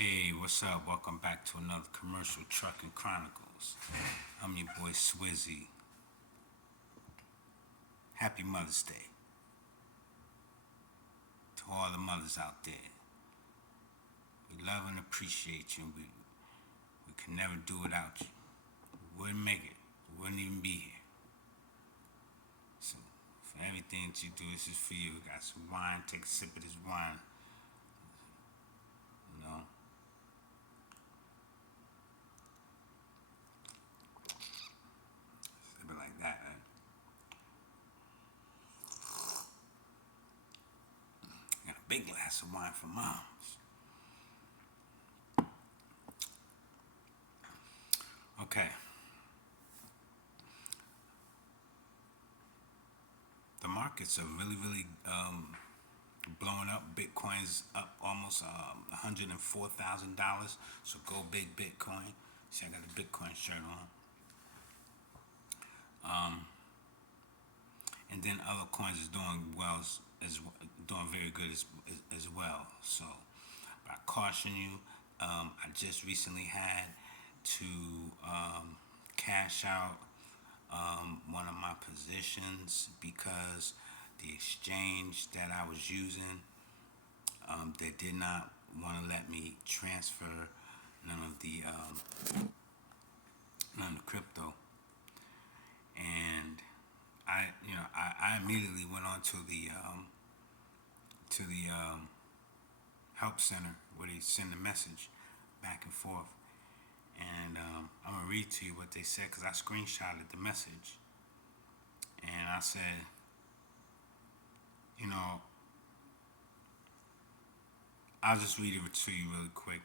Hey, what's up? Welcome back to another Commercial Trucking Chronicles. I'm your boy Swizzy. Happy Mother's Day to all the mothers out there. We love and appreciate you. We can never do without you. We wouldn't make it. We wouldn't even be here. So, for everything that you do, this is for you. We got some wine. Take a sip of this wine. You know, sip it like that. Got a big glass of wine for moms. Okay. The markets are really blowing up. Bitcoin's up almost $104,000. So go big Bitcoin. See, I got a Bitcoin shirt on. And then other coins is doing well, is doing very good as well. So I caution you. I just recently had to cash out one of my positions because the exchange that I was using, they did not want to let me transfer none of the crypto, and I immediately went on to the help center where they send a message back and forth, and I'm gonna read to you what they said because I screenshotted the message, and I said, you know, I'll just read it to you really quick.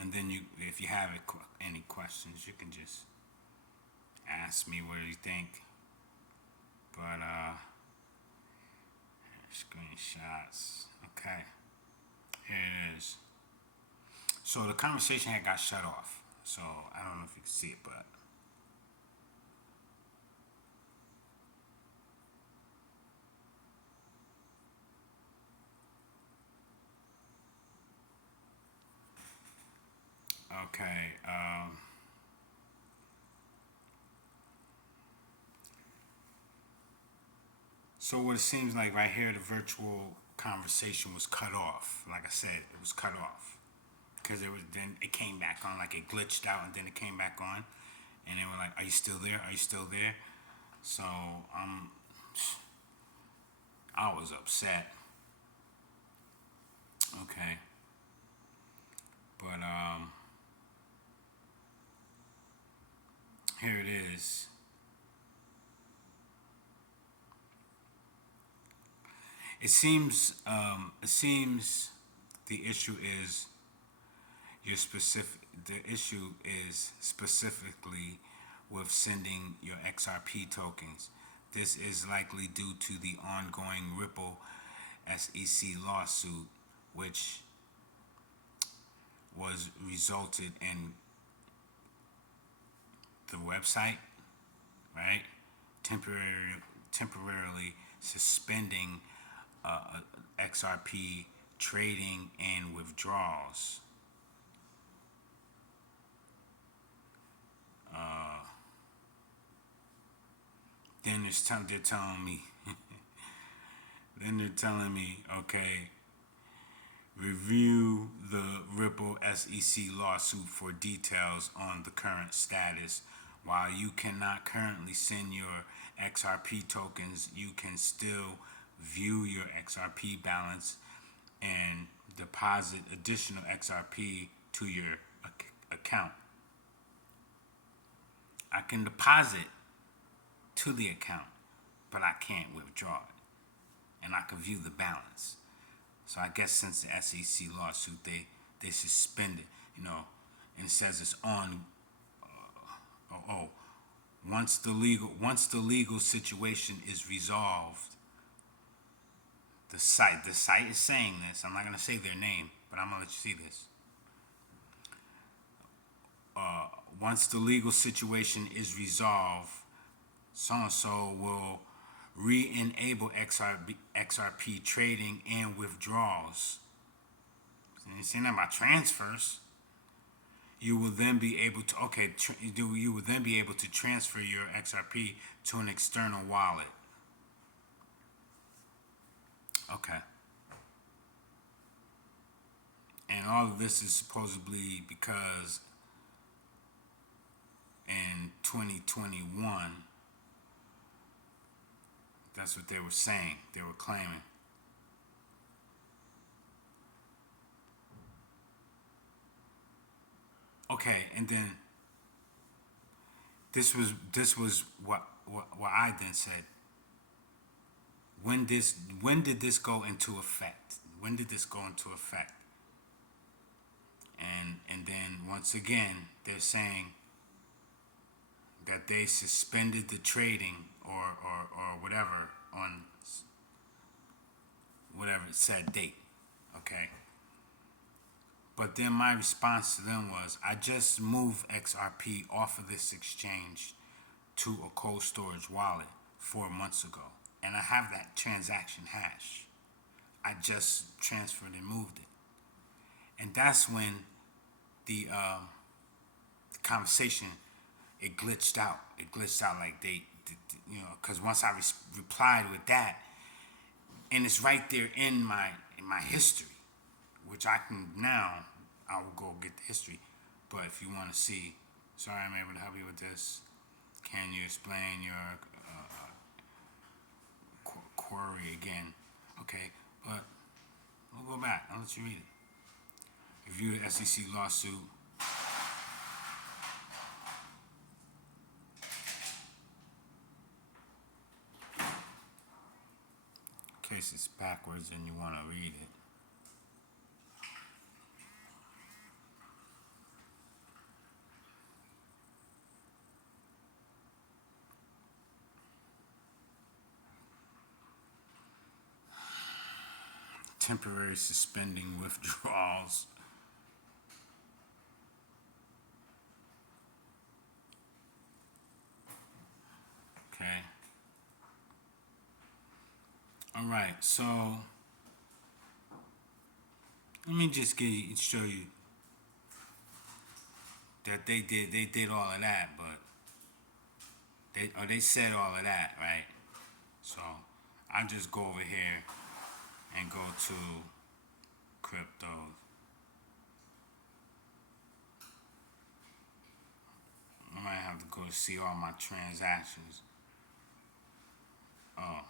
And then if you have any questions, you can just ask me what you think. But screenshots. Okay, here it is. So the conversation had got shut off. So I don't know if you can see it, but okay. So what it seems like right here, the virtual conversation was cut off. Like I said, it was cut off because then it came back on, like it glitched out and then it came back on, and they were like, "Are you still there? Are you still there?" So I was upset. Okay, but here it is. It seems the issue is your specific. The issue is specifically with sending your XRP tokens. This is likely due to the ongoing Ripple SEC lawsuit, which was resulted in the website, right, temporarily suspending XRP trading and withdrawals. Then they're telling me, okay, review the Ripple SEC lawsuit for details on the current status. While you cannot currently send your XRP tokens, you can still view your XRP balance and deposit additional XRP to your account. I can deposit to the account, but I can't withdraw it, and I can view the balance. So I guess since the SEC lawsuit, they suspended, and it says it's on. Once the legal situation is resolved, the site is saying this. I'm not gonna say their name, but I'm gonna let you see this. Once the legal situation is resolved, so and so will re-enable XRP trading and withdrawals. So you saying that about transfers. You will then be able to you will then be able to transfer your XRP to an external wallet. Okay. And all of this is supposedly because in 2021, that's what they were saying, they were claiming. Okay, and then this was what I then said. When did this go into effect? When did this go into effect? And then once again they're saying that they suspended the trading or whatever on whatever said date. Okay. But then my response to them was, I just moved XRP off of this exchange to a cold storage wallet 4 months ago. And I have that transaction hash. I just transferred and moved it. And that's when the conversation, it glitched out. It glitched out like because once I replied with that, and it's right there in my history, which I will go get the history. But if you want to see, sorry, I'm able to help you with this. Can you explain your query again? Okay, but we'll go back. I'll let you read it. Review the SEC lawsuit. In case it's backwards and you want to read it. Temporary suspending withdrawals. Okay. All right. So let me just show you that they did all of that, but they said all of that, right? So I'll just go over here and go to crypto. I might have to go to see all my transactions. Oh.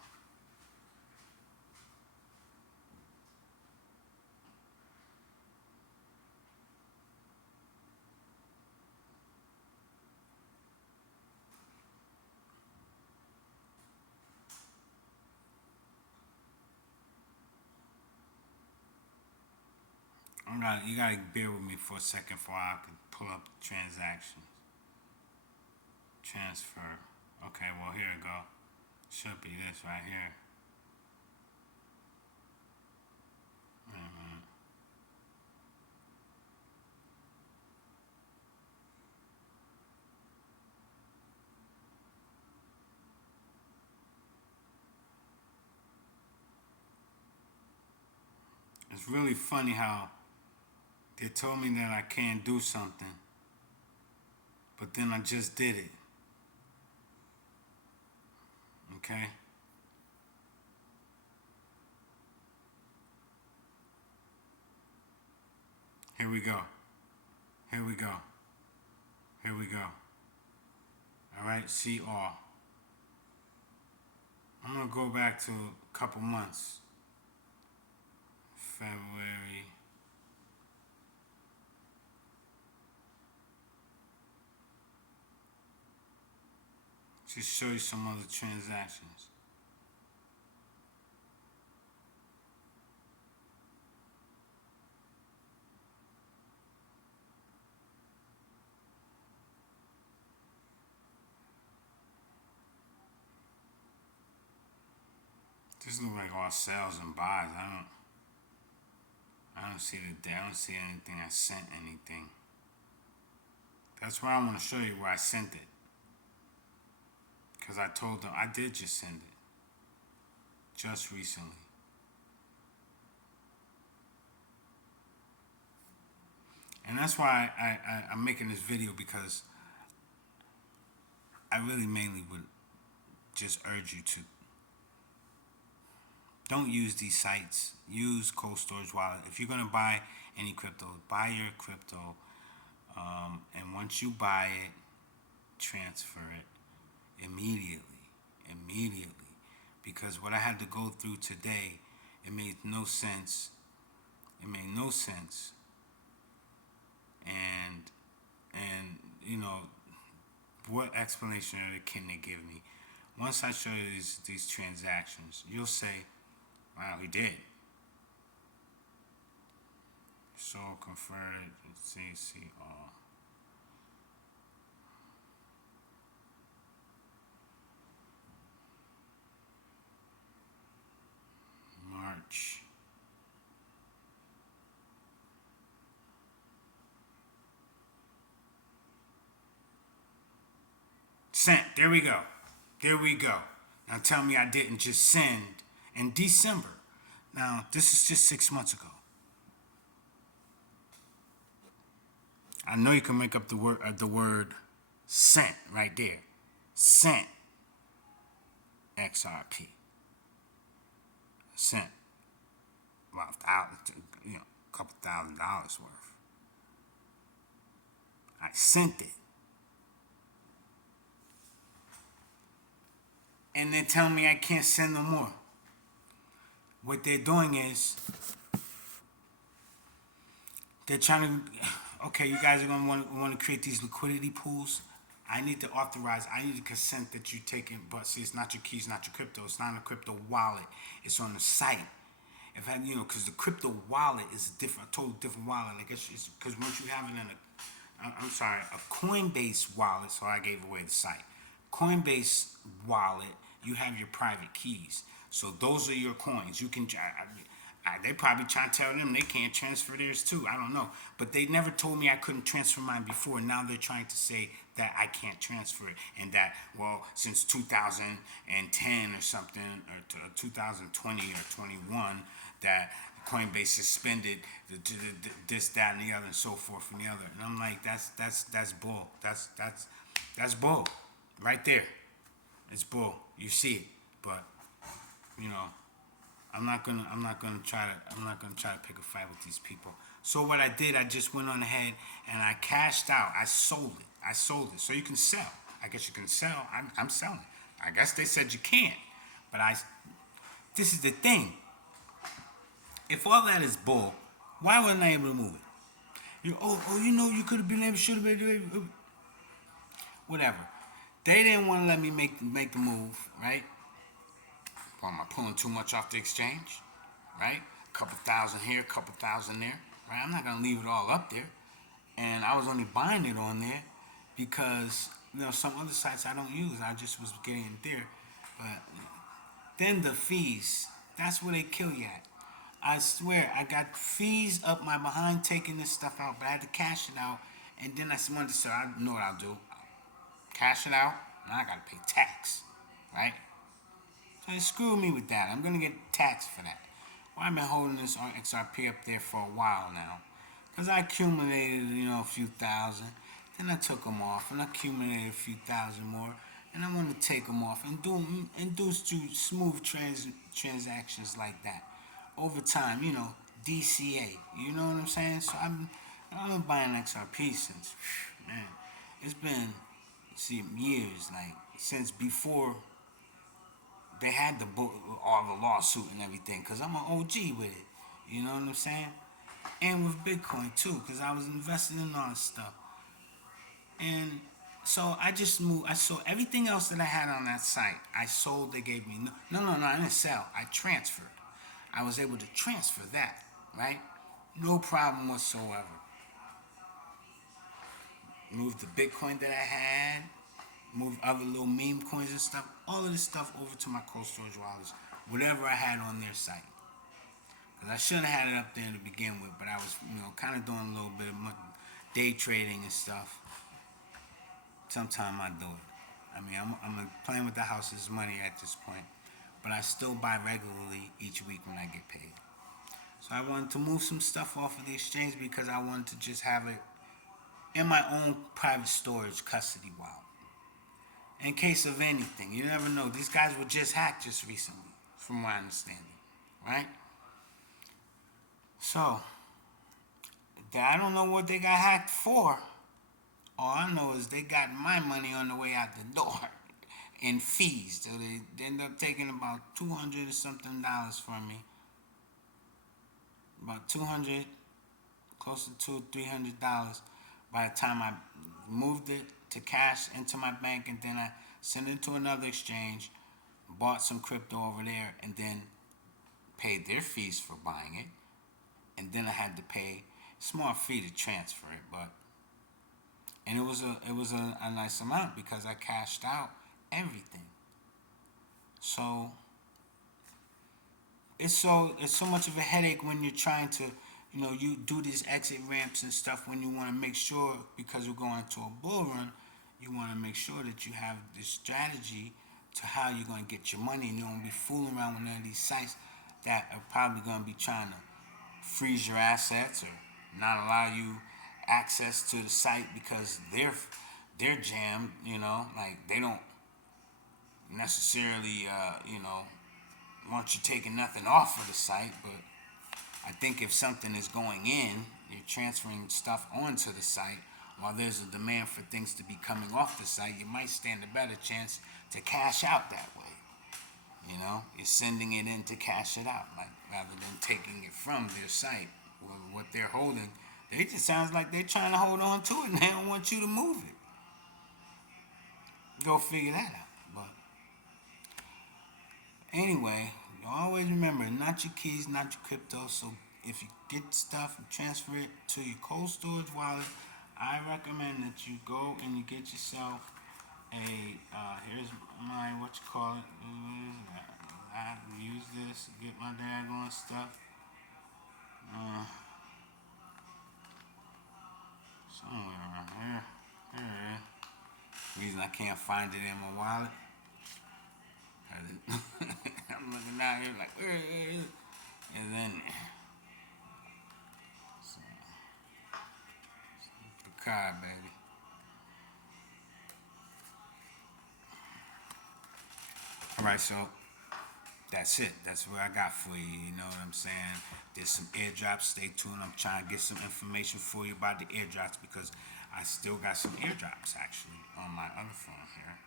You gotta bear with me for a second before I can pull up the transactions. Transfer. Okay, well here we go. Should be this right here. Wait a minute. It's really funny how they told me that I can't do something, but then I just did it. Okay? Here we go. Here we go. Here we go. Alright, see all. I'm gonna go back to a couple months. February. Just show you some other transactions. This look like all sales and buys. I don't see anything I sent anything. That's why I want to show you where I sent it. Because I told them I did just send it. just recently. And that's why I'm making this video, because I really mainly would just urge you to don't use these sites. Use Cold Storage Wallet. If you're going to buy any crypto, buy your crypto. And once you buy it, transfer it immediately. Immediately. Because what I had to go through today, it made no sense. It made no sense. And you know, what explanation can they give me? Once I show you these transactions, you'll say, wow, he did. So converted, CCR. March. Sent. There we go. There we go. Now tell me I didn't just send in December. Now, this is just 6 months ago. I know you can make up the word sent right there. Sent XRP. Sent about a couple $1,000 worth. I sent it. And they tell me I can't send no more. What they're doing is they're trying to, okay, you guys are going to want to create these liquidity pools. I need to consent that you take it, but see, it's not your keys, not your crypto. It's not a crypto wallet. It's on the site. If I, because the crypto wallet is a total different wallet. Like it's because once you have it in a Coinbase wallet, so I gave away the site. Coinbase wallet, you have your private keys. So those are your coins. You can. They probably trying to tell them they can't transfer theirs too. I don't know. But they never told me I couldn't transfer mine before. Now they're trying to say that I can't transfer it. And that, well, since 2010 or something, or 2020 or 21, that Coinbase suspended this, that, and the other, and so forth and the other. And I'm like, that's bull. That's bull. Right there. It's bull. You see it. But, I'm not gonna try to pick a fight with these people. So what I did, I just went on ahead and I cashed out. I sold it. So you can sell. I guess you can sell. I'm selling. I guess they said you can't. But this is the thing. If all that is bull, why wasn't I able to move it? You could have been able, should have been, whatever. They didn't want to let me make the move, right? Well, am I pulling too much off the exchange? Right? A couple thousand here, a couple thousand there. Right? I'm not going to leave it all up there. And I was only buying it on there because, some other sites I don't use. I just was getting it there. But then the fees, that's where they kill you at. I swear, I got fees up my behind taking this stuff out, but I had to cash it out. And then I wanted to say, I know what I'll do. Cash it out, and I got to pay tax. Right? So they screwed me with that. I'm going to get taxed for that. Well, I've been holding this XRP up there for a while now. Because I accumulated, a few thousand. Then I took them off and accumulated a few thousand more. And I want to take them off and do smooth transactions like that. Over time, DCA. You know what I'm saying? So I've been buying XRP since, man, it's been, years, like, since before they had all the lawsuit and everything, because I'm an OG with it. You know what I'm saying? And with Bitcoin, too, because I was investing in all this stuff. And so I just moved. I sold everything else that I had on that site. I sold. They gave me, no, I didn't sell. I transferred. I was able to transfer that, right? No problem whatsoever. Moved the Bitcoin that I had, moved other little meme coins and stuff, all of this stuff over to my Cold Storage wallets, whatever I had on their site. Because I shouldn't have had it up there to begin with, but I was, kind of doing a little bit of day trading and stuff. Sometime I do it. I mean, I'm playing with the house's money at this point. but I still buy regularly each week when I get paid. So I wanted to move some stuff off of the exchange because I wanted to just have it in my own private storage custody wallet. In case of anything, you never know. These guys were just hacked just recently, from my understanding, right? So, I don't know what they got hacked for. All I know is they got my money on the way out the door in fees. So they ended up taking about $200 or something from me. About 200, close to $200-300 by the time I moved it to cash into my bank, and then I sent it to another exchange, bought some crypto over there, and then paid their fees for buying it, and then I had to pay a small fee to transfer it, and it was a nice amount because I cashed out everything. So it's so much of a headache when you're trying to, you do these exit ramps and stuff when you want to make sure, because we're going to a bull run, you want to make sure that you have this strategy to how you're going to get your money, and you don't be fooling around with none of these sites that are probably going to be trying to freeze your assets or not allow you access to the site because they're jammed, like they don't necessarily want you taking nothing off of the site, but I think if something is going in, you're transferring stuff onto the site while there's a demand for things to be coming off the site, you might stand a better chance to cash out that way. You're sending it in to cash it out, like rather than taking it from their site. What they're holding, they just sounds like they're trying to hold on to it and they don't want you to move it. Go figure that out. But anyway, you always remember, not your keys, not your crypto. So if you get stuff and transfer it to your cold storage wallet, I recommend that you go and you get yourself here's my, I use this to get my daggone stuff. Somewhere around here. There it is. The reason I can't find it in my wallet. I'm looking down here like, where is it? And then, so, the card, baby. Alright, so that's it. That's what I got for you. You know what I'm saying? There's some airdrops. Stay tuned. I'm trying to get some information for you about the airdrops because I still got some airdrops actually on my other phone here.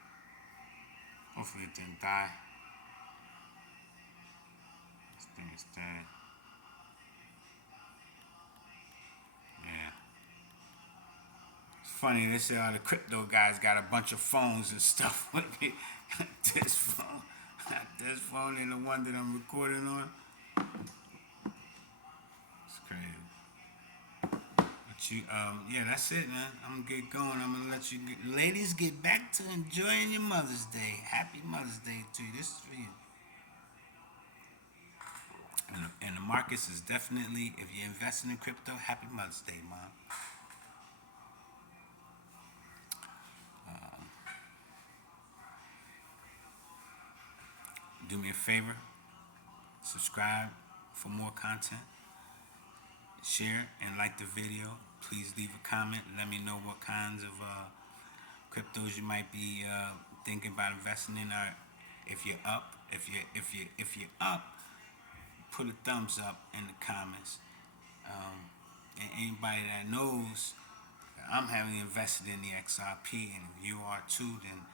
Hopefully it didn't die. This thing is dead. Yeah. It's funny, they say all the crypto guys got a bunch of phones and stuff with me. This phone ain't the one that I'm recording on. It's crazy. But yeah, that's it, man. I'm gonna get going. I'm gonna let you ladies get back to enjoying your Mother's Day. Happy Mother's Day to you. This is for you. And the markets is definitely, if you're investing in crypto, happy Mother's Day, Mom. Do me a favor, subscribe for more content, share and like the video. Please leave a comment and let me know what kinds of cryptos you might be thinking about investing in. Or if you're up, if you're up, put a thumbs up in the comments. And anybody that knows that I'm heavily invested in the XRP, and if you are too, then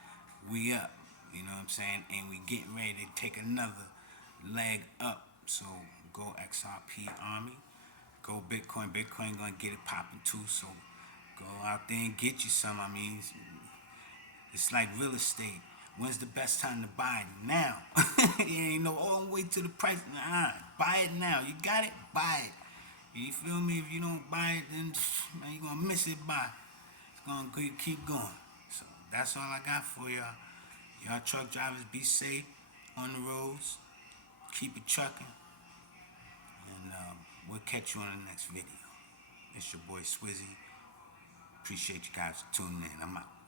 we up. You know what I'm saying? And we getting ready to take another leg up. So go XRP Army. Go Bitcoin. Bitcoin gonna get it popping too. So go out there and get you some. I mean, it's like real estate. When's the best time to buy? Now. You ain't no, oh, wait till the price. Nah, buy it now. You got it? Buy it. You feel me? If you don't buy it, then man, you're gonna miss it by. It's gonna keep going. So that's all I got for y'all. Y'all truck drivers, be safe on the roads. Keep it trucking. And we'll catch you on the next video. It's your boy Swizzy. Appreciate you guys for tuning in. I'm out.